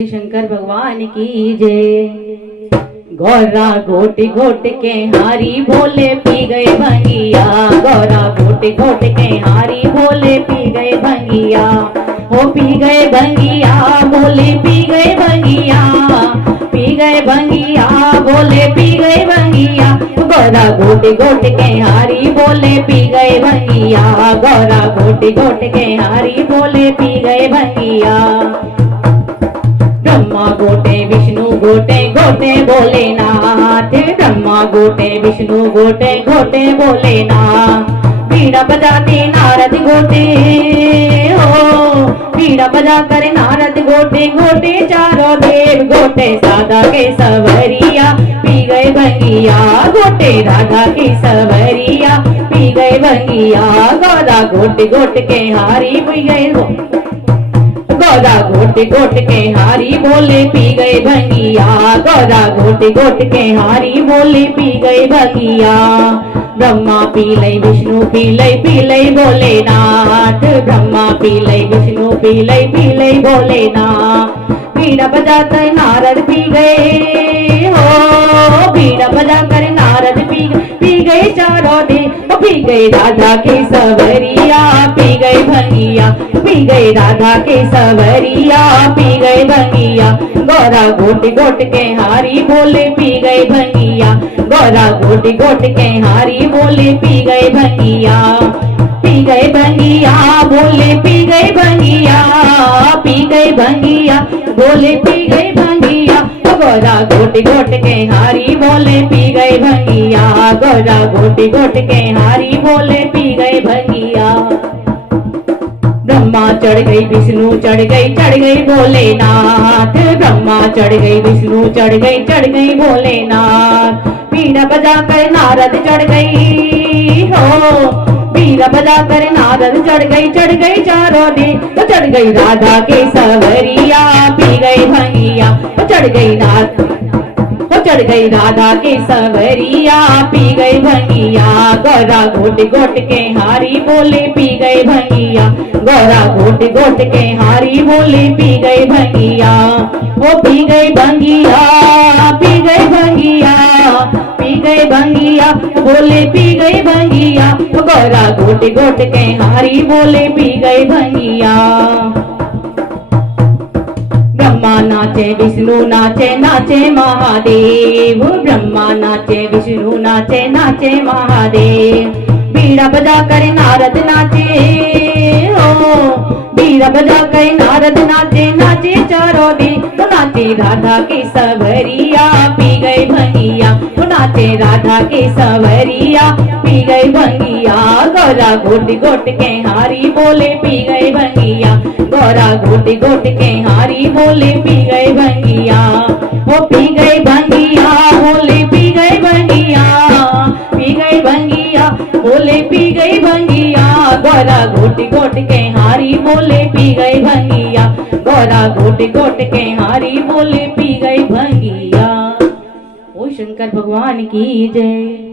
शंकर भगवान की जय। गौरा घोट घोट के हारी भोले पी गए भंगिया, गौरा घोट घोट के हारी भोले पी गए भंगिया, हो पी गए भंगिया भोले पी गए भंगिया, पी गए भंगिया भोले पी गए भंगिया, गौरा घोट घोट के हारी भोले पी गए भंगिया, गौरा घोट घोट के हारी भोले पी गए भंगिया। ब्रह्मा गोटे विष्णु गोटे गोटे भोलेनाथ, ब्रह्मा गोटे विष्णु गोटे गोटे भोलेनाथ, बीड़ा बजाते नारद गोटे हो, बीड़ा बजा कर नारद गोटे गोटे चारों देव गोटे साधा के सवरिया पी गए भंगिया, गोटे राधा की सवरिया पी गए भंगिया, गौरा गोट गोट के हारी पी गए, गौरा घोट घोट के हारी भोले पी गए भंगिया, गौरा घोट घोट के हारी भोले पी गए भंगिया। ब्रह्मा पी लई विष्णु पी लई भोलेनाथ, ब्रह्मा पी लई विष्णु पी लई भोलेनाथ, बीड़ा बजाकर नारद पी गए हो, बीड़ा बजाकर नारद पी गए चारों देव, पी गए राधा के सवरिया पी गए भंगिया, पी गए राधा के सवरिया पी गए भंगिया, गौरा घोट घोट के हारी भोले पी गए भंगिया, गौरा घोट घोट के हारी भोले पी गए भंगिया, पी गए भंगिया भोले पी गए भंगिया, पी गए भंगिया भोले पी गए भंगिया, गौरा घोट घोट के हारी भोले पी गए भंगिया, गौरा घोट घोट के हारी भोले पी गए भंगिया। ब्रह्मा चढ़ गई विष्णु चढ़ गई भोलेनाथ, ब्रह्मा चढ़ गई विष्णु चढ़ गई भोलेनाथ, बीड़ा बजाकर नारद चढ़ गई हो, बीड़ा बजाकर नारद चढ़ गई चारों दिन, तो चढ़ गई राधा के सवरिया पी गई भंगिया, तो चढ़ गई राधा के सवरिया पी गई भंगिया, गौरा घोट घोट के हारी भोले पी गए भंगिया, गौरा घोट घोट के हारी भोले पी गए भंगिया, वो पी गए भंगिया पी गए भंगिया, पी गए भंगिया भोले पी गए भंगिया, गौरा घोट घोट के हारी भोले पी गए भंगिया। ब्रह्मा नाचे विष्णु नाचे नाचे महादेव, ब्रह्मा नाचे विष्णु नाचे नाचे महादेव, बीड़ा बजाकर नारद नाचे हो, बीड़ा बजाकर नारद नाचे नाचे चारों दिन, तो नाचे राधा की सवरिया पी गए भंगिया, तो नाचे राधा की सवरिया पी गए भंगिया, गौरा घोट घोट के हारी भोले पी गए भंगिया, गौरा घोट घोट के हारी भोले पी गए भंगिया, वो पी गए भंगिया भोले पी गए भंगिया, पी गए भंगिया भोले पी गए भंगिया, गौरा घोट घोट के हारी भोले पी गए भंगिया, गौरा घोट घोट के हारी भोले पी गए भंगिया। ओ शंकर भगवान की जय।